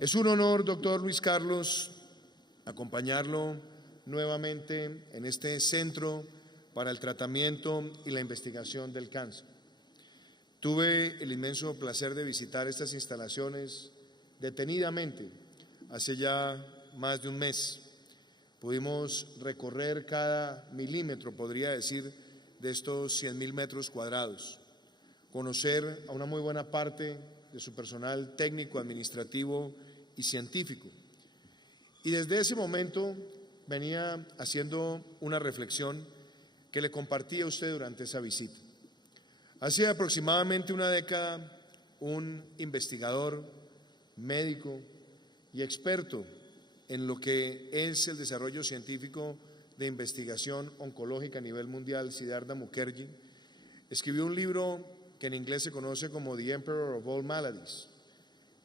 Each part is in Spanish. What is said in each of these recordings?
Es un honor, doctor Luis Carlos, acompañarlo nuevamente en este Centro para el Tratamiento y la Investigación del Cáncer. Tuve el inmenso placer de visitar estas instalaciones detenidamente hace ya más de un mes. Pudimos recorrer cada milímetro, podría decir, de estos 100.000 metros cuadrados, conocer a una muy buena parte de su personal técnico, administrativo y científico. Y desde ese momento venía haciendo una reflexión que le compartí a usted durante esa visita. Hace aproximadamente una década, un investigador, médico y experto en lo que es el desarrollo científico de investigación oncológica a nivel mundial, Siddhartha Mukherjee, escribió un libro que en inglés se conoce como The Emperor of All Maladies,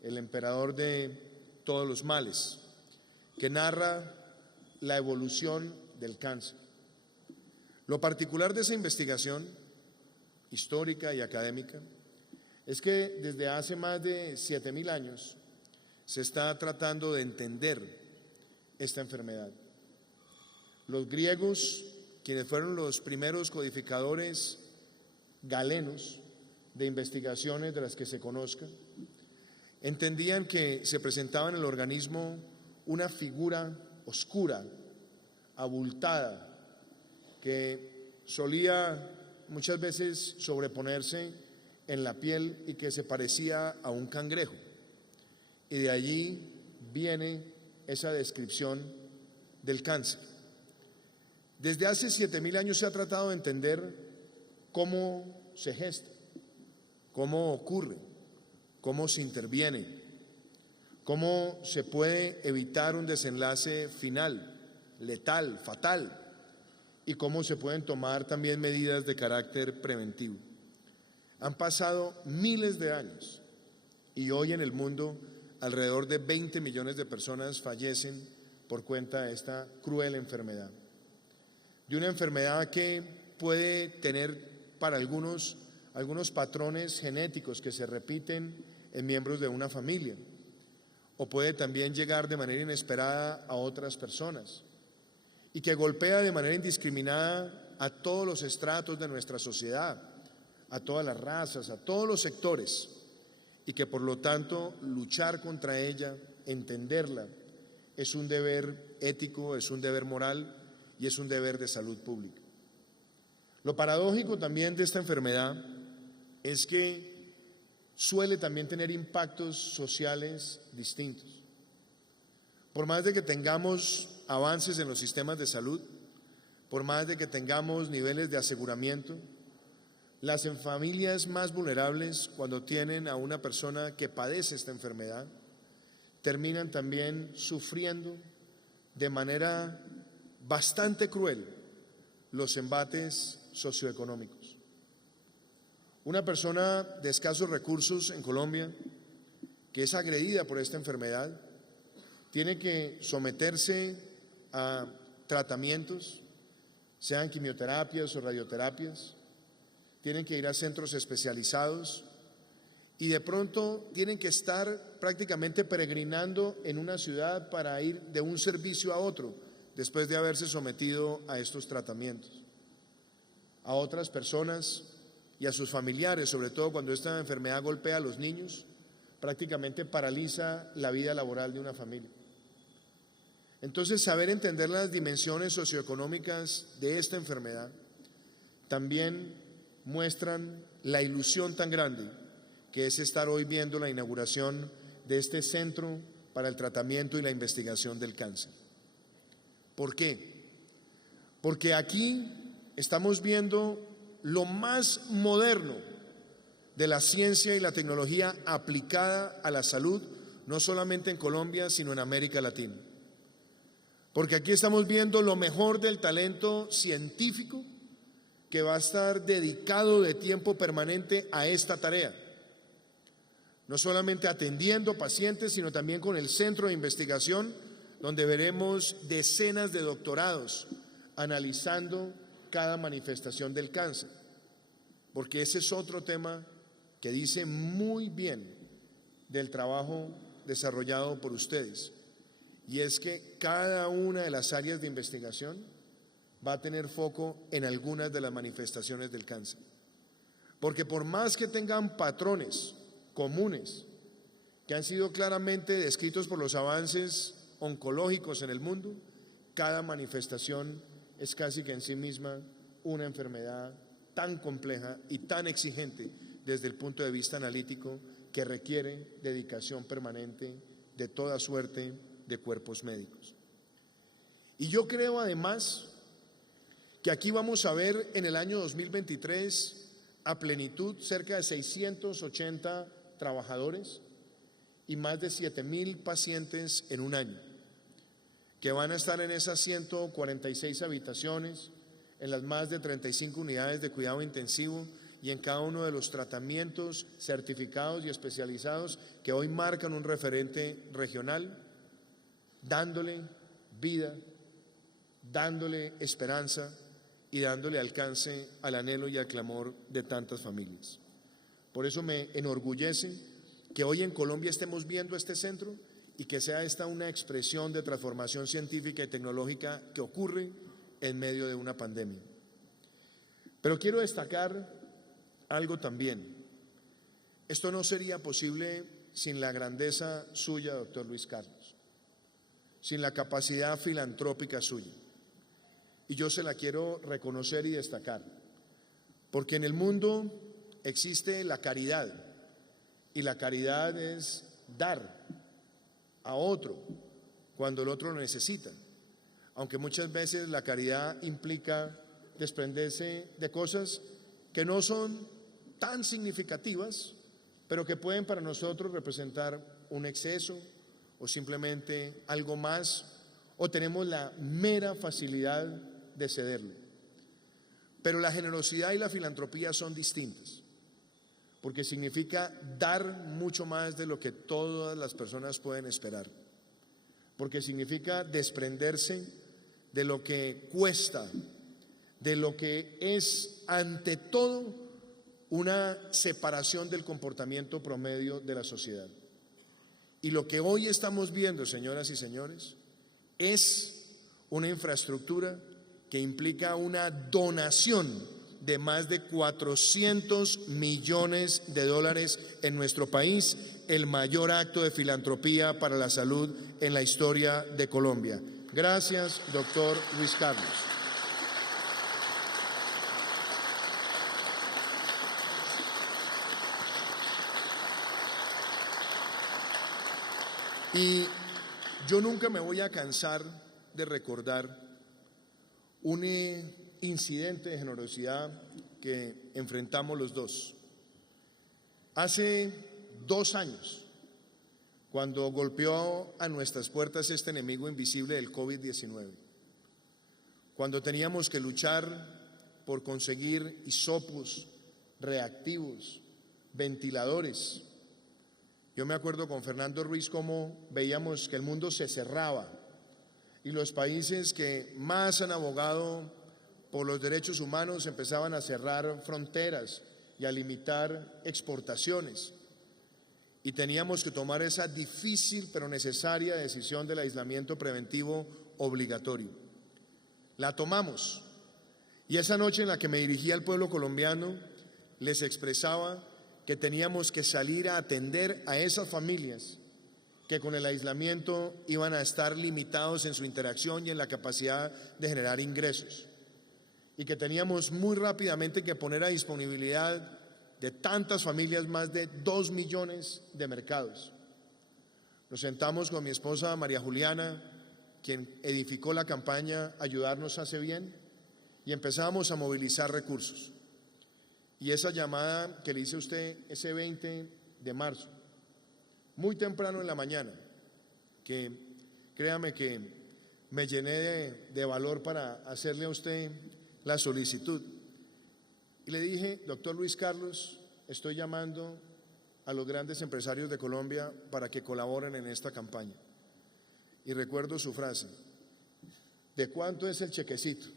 el emperador de todos los males, que narra la evolución del cáncer. Lo particular de esa investigación histórica y académica es que desde hace más de 7.000 años se está tratando de entender esta enfermedad. Los griegos, quienes fueron los primeros codificadores galenos de investigaciones de las que se conozcan, entendían que se presentaba en el organismo una figura oscura, abultada, que solía muchas veces sobreponerse en la piel y que se parecía a un cangrejo. Y de allí viene esa descripción del cáncer. Desde hace 7.000 años se ha tratado de entender cómo se gesta, cómo ocurre, cómo se interviene, cómo se puede evitar un desenlace final, letal, fatal, y cómo se pueden tomar también medidas de carácter preventivo. Han pasado miles de años y hoy en el mundo alrededor de 20 millones de personas fallecen por cuenta de esta cruel enfermedad. De una enfermedad que puede tener para algunos patrones genéticos que se repiten en miembros de una familia, o puede también llegar de manera inesperada a otras personas y que golpea de manera indiscriminada a todos los estratos de nuestra sociedad, a todas las razas, a todos los sectores, y que por lo tanto luchar contra ella, entenderla, es un deber ético, es un deber moral y es un deber de salud pública. Lo paradójico también de esta enfermedad es que suele también tener impactos sociales distintos. Por más de que tengamos avances en los sistemas de salud, por más de que tengamos niveles de aseguramiento, las familias más vulnerables, cuando tienen a una persona que padece esta enfermedad, terminan también sufriendo de manera bastante cruel los embates socioeconómicos. Una persona de escasos recursos en Colombia que es agredida por esta enfermedad tiene que someterse a tratamientos, sean quimioterapias o radioterapias, tienen que ir a centros especializados y de pronto tienen que estar prácticamente peregrinando en una ciudad para ir de un servicio a otro después de haberse sometido a estos tratamientos. A otras personas y a sus familiares, sobre todo cuando esta enfermedad golpea a los niños, prácticamente paraliza la vida laboral de una familia. Entonces, saber entender las dimensiones socioeconómicas de esta enfermedad también muestran la ilusión tan grande que es estar hoy viendo la inauguración de este Centro para el Tratamiento y la Investigación del Cáncer. ¿Por qué? Porque aquí estamos viendo lo más moderno de la ciencia y la tecnología aplicada a la salud, no solamente en Colombia, sino en América Latina. Porque aquí estamos viendo lo mejor del talento científico que va a estar dedicado de tiempo permanente a esta tarea. No solamente atendiendo pacientes, sino también con el centro de investigación, donde veremos decenas de doctorados analizando cada manifestación del cáncer. Porque ese es otro tema que dice muy bien del trabajo desarrollado por ustedes, y es que cada una de las áreas de investigación va a tener foco en algunas de las manifestaciones del cáncer. Porque por más que tengan patrones comunes que han sido claramente descritos por los avances oncológicos en el mundo, cada manifestación es casi que en sí misma una enfermedad tan compleja y tan exigente desde el punto de vista analítico que requiere dedicación permanente de toda suerte de cuerpos médicos. Y yo creo además que aquí vamos a ver en el año 2023 a plenitud cerca de 680 trabajadores y más de 7,000 pacientes en un año, que van a estar en esas 146 habitaciones, en las más de 35 unidades de cuidado intensivo y en cada uno de los tratamientos certificados y especializados que hoy marcan un referente regional, dándole vida, dándole esperanza y dándole alcance al anhelo y al clamor de tantas familias. Por eso me enorgullece que hoy en Colombia estemos viendo este centro y que sea esta una expresión de transformación científica y tecnológica que ocurre en medio de una pandemia. Pero quiero destacar algo también. Esto no sería posible sin la grandeza suya, doctor Luis Carlos, sin la capacidad filantrópica suya. Y yo se la quiero reconocer y destacar, porque en el mundo existe la caridad, y la caridad es dar a otro cuando el otro lo necesita, aunque muchas veces la caridad implica desprenderse de cosas que no son tan significativas, pero que pueden para nosotros representar un exceso o simplemente algo más, o tenemos la mera facilidad de cederle. Pero la generosidad y la filantropía son distintas, porque significa dar mucho más de lo que todas las personas pueden esperar, porque significa desprenderse de lo que cuesta, de lo que es ante todo una separación del comportamiento promedio de la sociedad. Y lo que hoy estamos viendo, señoras y señores, es una infraestructura que implica una donación de más de 400 millones de dólares en nuestro país, el mayor acto de filantropía para la salud en la historia de Colombia. Gracias, doctor Luis Carlos. Y yo nunca me voy a cansar de recordar un incidente de generosidad que enfrentamos los dos. Hace 2 años, cuando golpeó a nuestras puertas este enemigo invisible del COVID-19, cuando teníamos que luchar por conseguir hisopos, reactivos, ventiladores. Yo me acuerdo con Fernando Ruiz cómo veíamos que el mundo se cerraba y los países que más han abogado por los derechos humanos empezaban a cerrar fronteras y a limitar exportaciones. Y teníamos que tomar esa difícil pero necesaria decisión del aislamiento preventivo obligatorio. La tomamos. Y esa noche en la que me dirigía al pueblo colombiano, les expresaba que teníamos que salir a atender a esas familias que con el aislamiento iban a estar limitados en su interacción y en la capacidad de generar ingresos, y que teníamos muy rápidamente que poner a disponibilidad de tantas familias más de 2 millones de mercados. Nos sentamos con mi esposa María Juliana, quien edificó la campaña Ayudarnos hace bien, y empezamos a movilizar recursos. Y esa llamada que le hice a usted ese 20 de marzo, muy temprano en la mañana, que créame que me llené de valor para hacerle a usted la solicitud. Y le dije: doctor Luis Carlos, estoy llamando a los grandes empresarios de Colombia para que colaboren en esta campaña. Y recuerdo su frase: ¿de cuánto es el chequecito?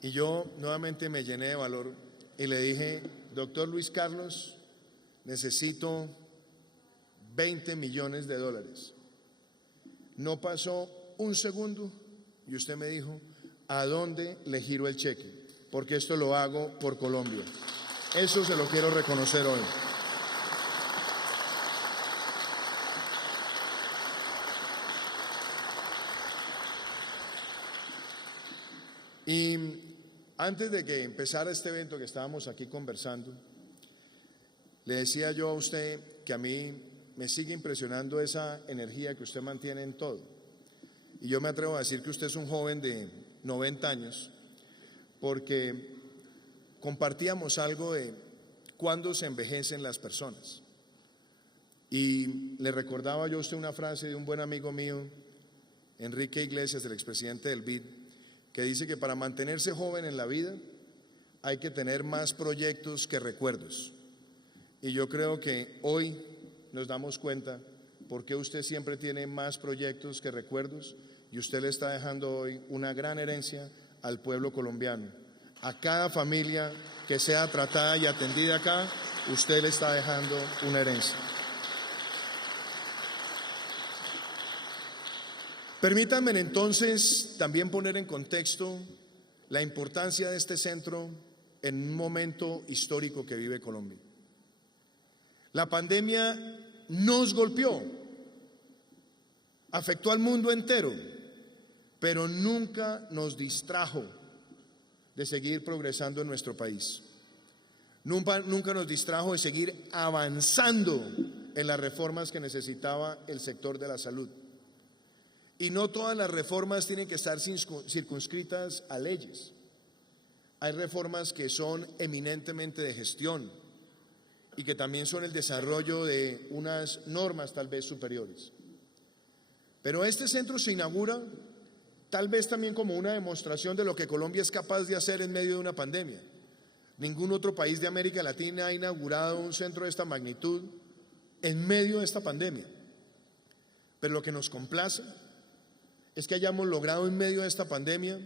Y yo nuevamente me llené de valor y le dije: doctor Luis Carlos, necesito 20 millones de dólares. No pasó un segundo y usted me dijo, ¿a dónde le giro el cheque? Porque esto lo hago por Colombia. Eso se lo quiero reconocer hoy. Y antes de que empezara este evento que estábamos aquí conversando, le decía yo a usted que a mí me sigue impresionando esa energía que usted mantiene en todo. Y yo me atrevo a decir que usted es un joven de 90 años, porque compartíamos algo de cuándo se envejecen las personas. Y le recordaba yo a usted una frase de un buen amigo mío, Enrique Iglesias, el expresidente del BID, que dice que para mantenerse joven en la vida hay que tener más proyectos que recuerdos. Y yo creo que hoy nos damos cuenta por qué usted siempre tiene más proyectos que recuerdos y usted le está dejando hoy una gran herencia al pueblo colombiano. A cada familia que sea tratada y atendida acá, usted le está dejando una herencia. Permítanme entonces también poner en contexto la importancia de este centro en un momento histórico que vive Colombia. La pandemia nos golpeó, afectó al mundo entero, pero nunca nos distrajo de seguir progresando en nuestro país. Nunca nos distrajo de seguir avanzando en las reformas que necesitaba el sector de la salud. Y no todas las reformas tienen que estar circunscritas a leyes. Hay reformas que son eminentemente de gestión y que también son el desarrollo de unas normas tal vez superiores. Pero este centro se inaugura tal vez también como una demostración de lo que Colombia es capaz de hacer en medio de una pandemia. Ningún otro país de América Latina ha inaugurado un centro de esta magnitud en medio de esta pandemia. Pero lo que nos complace es que hayamos logrado en medio de esta pandemia,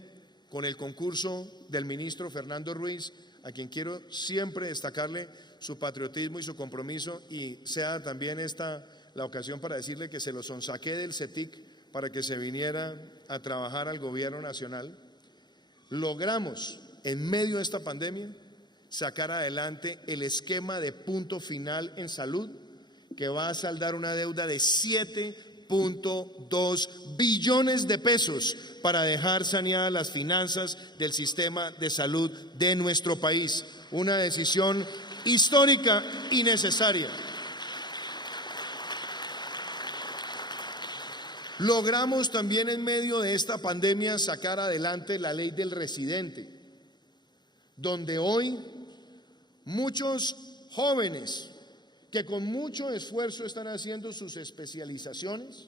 con el concurso del ministro Fernando Ruiz, a quien quiero siempre destacarle su patriotismo y su compromiso, y sea también esta la ocasión para decirle que se lo sonsaqué del CETIC para que se viniera a trabajar al gobierno nacional. Logramos en medio de esta pandemia sacar adelante el esquema de punto final en salud, que va a saldar una deuda de 7.2 billones de pesos para dejar saneadas las finanzas del sistema de salud de nuestro país. Una decisión histórica y necesaria. Logramos también en medio de esta pandemia sacar adelante la ley del residente, donde hoy muchos jóvenes que con mucho esfuerzo están haciendo sus especializaciones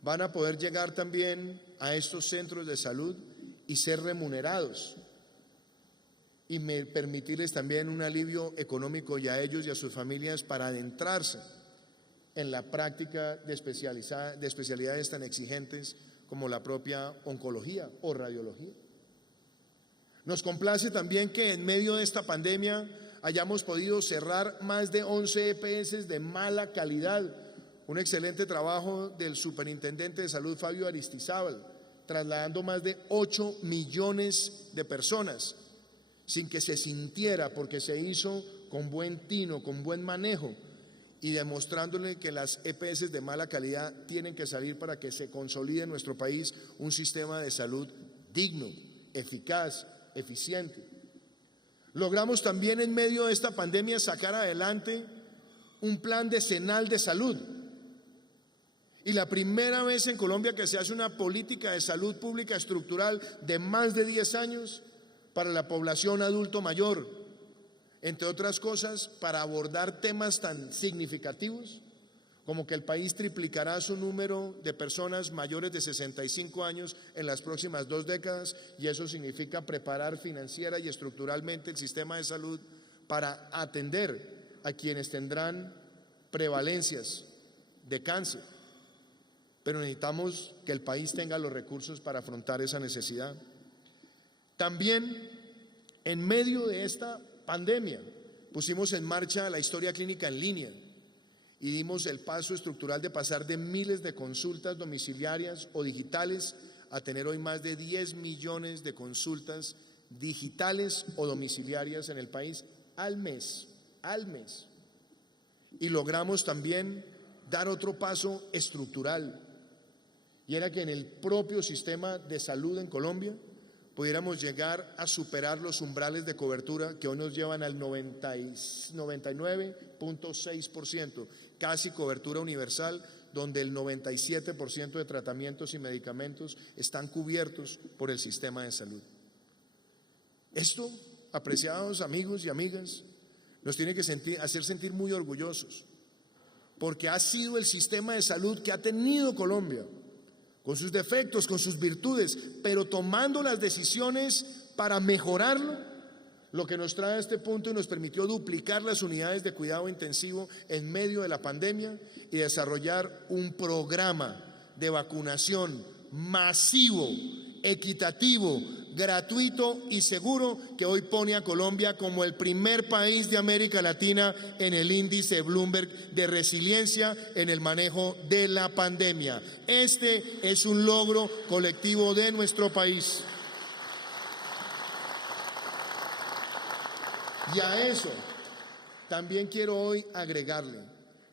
van a poder llegar también a estos centros de salud y ser remunerados y permitirles también un alivio económico y a ellos y a sus familias para adentrarse en la práctica de especialidades tan exigentes como la propia oncología o radiología. Nos complace también que en medio de esta pandemia hayamos podido cerrar más de 11 EPS de mala calidad. Un excelente trabajo del superintendente de salud Fabio Aristizábal, trasladando más de 8 millones de personas sin que se sintiera, porque se hizo con buen tino, con buen manejo y demostrándole que las EPS de mala calidad tienen que salir para que se consolide en nuestro país un sistema de salud digno, eficaz, eficiente. Logramos también en medio de esta pandemia sacar adelante un plan decenal de salud. Y la primera vez en Colombia que se hace una política de salud pública estructural de más de 10 años para la población adulto mayor, entre otras cosas para abordar temas tan significativos como que el país triplicará su número de personas mayores de 65 años en las próximas 2 décadas, y eso significa preparar financiera y estructuralmente el sistema de salud para atender a quienes tendrán prevalencias de cáncer. Pero necesitamos que el país tenga los recursos para afrontar esa necesidad. También en medio de esta pandemia pusimos en marcha la historia clínica en línea, y dimos el paso estructural de pasar de miles de consultas domiciliarias o digitales a tener hoy más de 10 millones de consultas digitales o domiciliarias en el país al mes. Y logramos también dar otro paso estructural, y era que en el propio sistema de salud en Colombia pudiéramos llegar a superar los umbrales de cobertura que hoy nos llevan al 99.6%, casi cobertura universal, donde el 97% de tratamientos y medicamentos están cubiertos por el sistema de salud. Esto, apreciados amigos y amigas, nos tiene que hacer sentir muy orgullosos, porque ha sido el sistema de salud que ha tenido Colombia, con sus defectos, con sus virtudes, pero tomando las decisiones para mejorarlo, lo que nos trae a este punto y nos permitió duplicar las unidades de cuidado intensivo en medio de la pandemia y desarrollar un programa de vacunación masivo, equitativo, gratuito y seguro, que hoy pone a Colombia como el primer país de América Latina en el índice Bloomberg de resiliencia en el manejo de la pandemia. Este es un logro colectivo de nuestro país. Y a eso también quiero hoy agregarle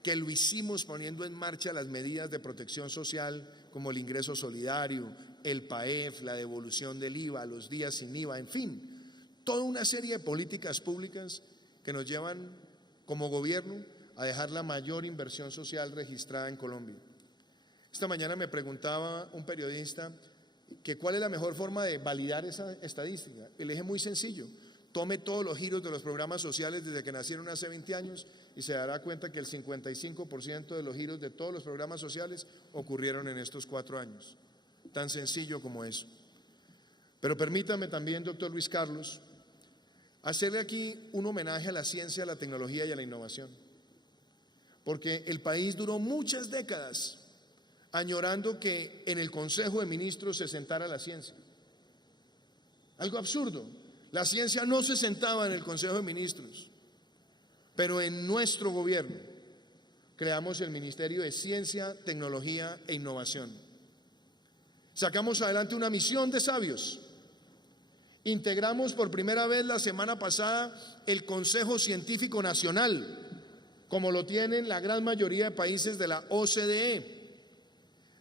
que lo hicimos poniendo en marcha las medidas de protección social como el ingreso solidario, el PAEF, la devolución del IVA, los días sin IVA, en fin, toda una serie de políticas públicas que nos llevan como gobierno a dejar la mayor inversión social registrada en Colombia. Esta mañana me preguntaba un periodista que cuál es la mejor forma de validar esa estadística. El eje muy sencillo: tome todos los giros de los programas sociales desde que nacieron hace 20 años y se dará cuenta que el 55% de los giros de todos los programas sociales ocurrieron en estos 4 años. Tan sencillo como eso. Pero permítame también, doctor Luis Carlos, hacerle aquí un homenaje a la ciencia, a la tecnología y a la innovación, porque el país duró muchas décadas añorando que en el Consejo de Ministros se sentara la ciencia. Algo absurdo. La ciencia no se sentaba en el Consejo de Ministros, pero en nuestro gobierno creamos el Ministerio de Ciencia, Tecnología e Innovación. Sacamos adelante una misión de sabios. Integramos por primera vez la semana pasada el Consejo Científico Nacional, como lo tienen la gran mayoría de países de la OCDE.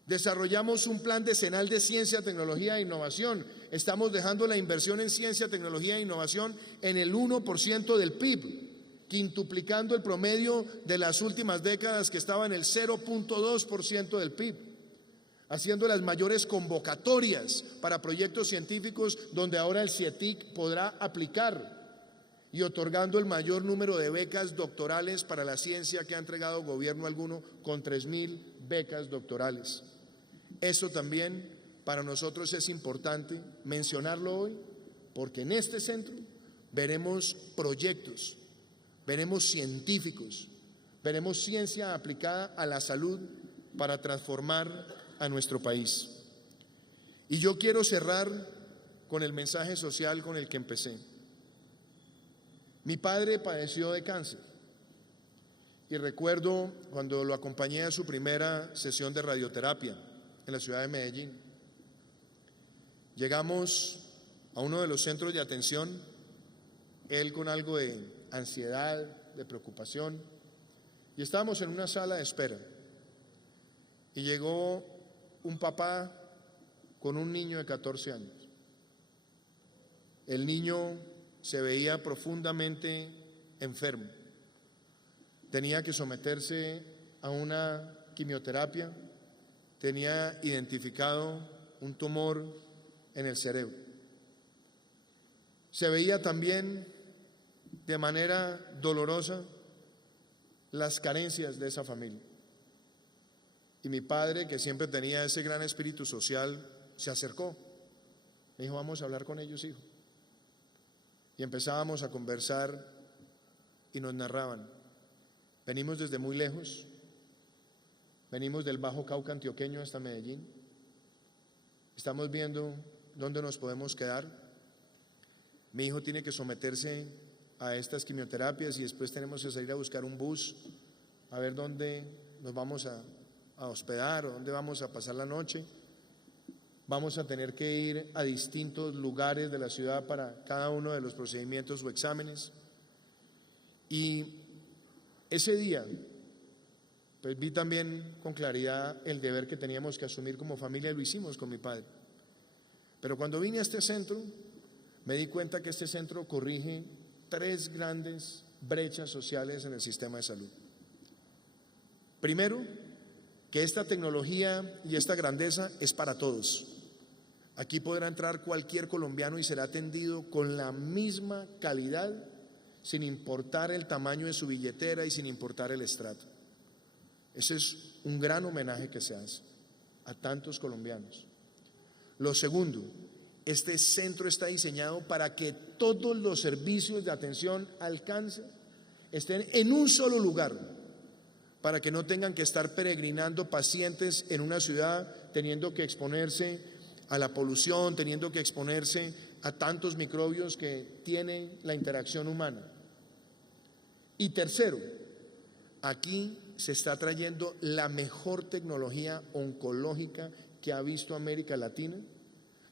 Desarrollamos un plan decenal de ciencia, tecnología e innovación. Estamos dejando la inversión en ciencia, tecnología e innovación en el 1% del PIB, quintuplicando el promedio de las últimas décadas, que estaba en el 0.2% del PIB. Haciendo las mayores convocatorias para proyectos científicos donde ahora el CIETIC podrá aplicar, y otorgando el mayor número de becas doctorales para la ciencia que ha entregado gobierno alguno, con 3.000 becas doctorales. Eso también para nosotros es importante mencionarlo hoy, porque en este centro veremos proyectos, veremos científicos, veremos ciencia aplicada a la salud para transformar a nuestro país. Y yo quiero cerrar con el mensaje social con el que empecé. Mi padre padeció de cáncer y recuerdo cuando lo acompañé a su primera sesión de radioterapia en la ciudad de Medellín. Llegamos a uno de los centros de atención, él con algo de ansiedad, de preocupación, y estábamos en una sala de espera y llegó un papá con un niño de 14 años. El niño se veía profundamente enfermo. Tenía que someterse a una quimioterapia, tenía identificado un tumor en el cerebro. Se veía también de manera dolorosa las carencias de esa familia. Y mi padre, que siempre tenía ese gran espíritu social, se acercó. Me dijo: vamos a hablar con ellos, hijo. Y empezábamos a conversar y nos narraban: venimos desde muy lejos, venimos del Bajo Cauca antioqueño hasta Medellín, estamos viendo dónde nos podemos quedar. Mi hijo tiene que someterse a estas quimioterapias y después tenemos que salir a buscar un bus a ver dónde nos vamos a hospedar o dónde vamos a pasar la noche. Vamos a tener que ir a distintos lugares de la ciudad para cada uno de los procedimientos o exámenes. Y ese día, pues vi también con claridad el deber que teníamos que asumir como familia, y lo hicimos con mi padre. Pero cuando vine a este centro, me di cuenta que este centro corrige 3 grandes brechas sociales en el sistema de salud. Primero, que esta tecnología y esta grandeza es para todos. Aquí podrá entrar cualquier colombiano y será atendido con la misma calidad, sin importar el tamaño de su billetera y sin importar el estrato. Ese es un gran homenaje que se hace a tantos colombianos. Lo segundo, este centro está diseñado para que todos los servicios de atención al cáncer estén en un solo lugar, para que no tengan que estar peregrinando pacientes en una ciudad, teniendo que exponerse a la polución, teniendo que exponerse a tantos microbios que tiene la interacción humana. Y tercero, aquí se está trayendo la mejor tecnología oncológica que ha visto América Latina,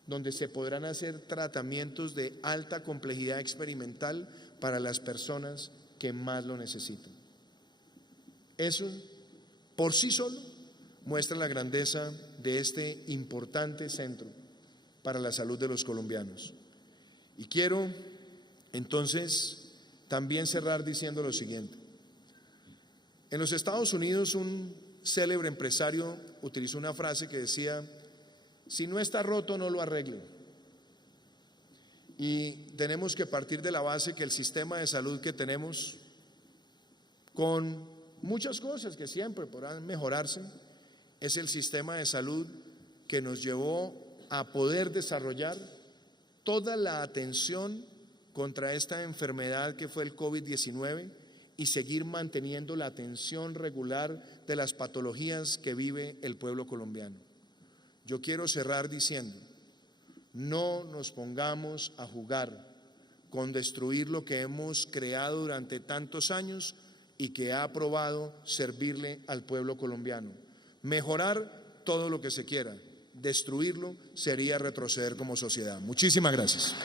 donde se podrán hacer tratamientos de alta complejidad experimental para las personas que más lo necesitan. Eso, por sí solo, muestra la grandeza de este importante centro para la salud de los colombianos. Y quiero entonces también cerrar diciendo lo siguiente. En los Estados Unidos, un célebre empresario utilizó una frase que decía: si no está roto, no lo arregle. Y tenemos que partir de la base que el sistema de salud que tenemos, con muchas cosas que siempre podrán mejorarse, es el sistema de salud que nos llevó a poder desarrollar toda la atención contra esta enfermedad que fue el COVID-19 y seguir manteniendo la atención regular de las patologías que vive el pueblo colombiano. Yo quiero cerrar diciendo: no nos pongamos a jugar con destruir lo que hemos creado durante tantos años y que ha probado servirle al pueblo colombiano. Mejorar todo lo que se quiera, destruirlo sería retroceder como sociedad. Muchísimas gracias.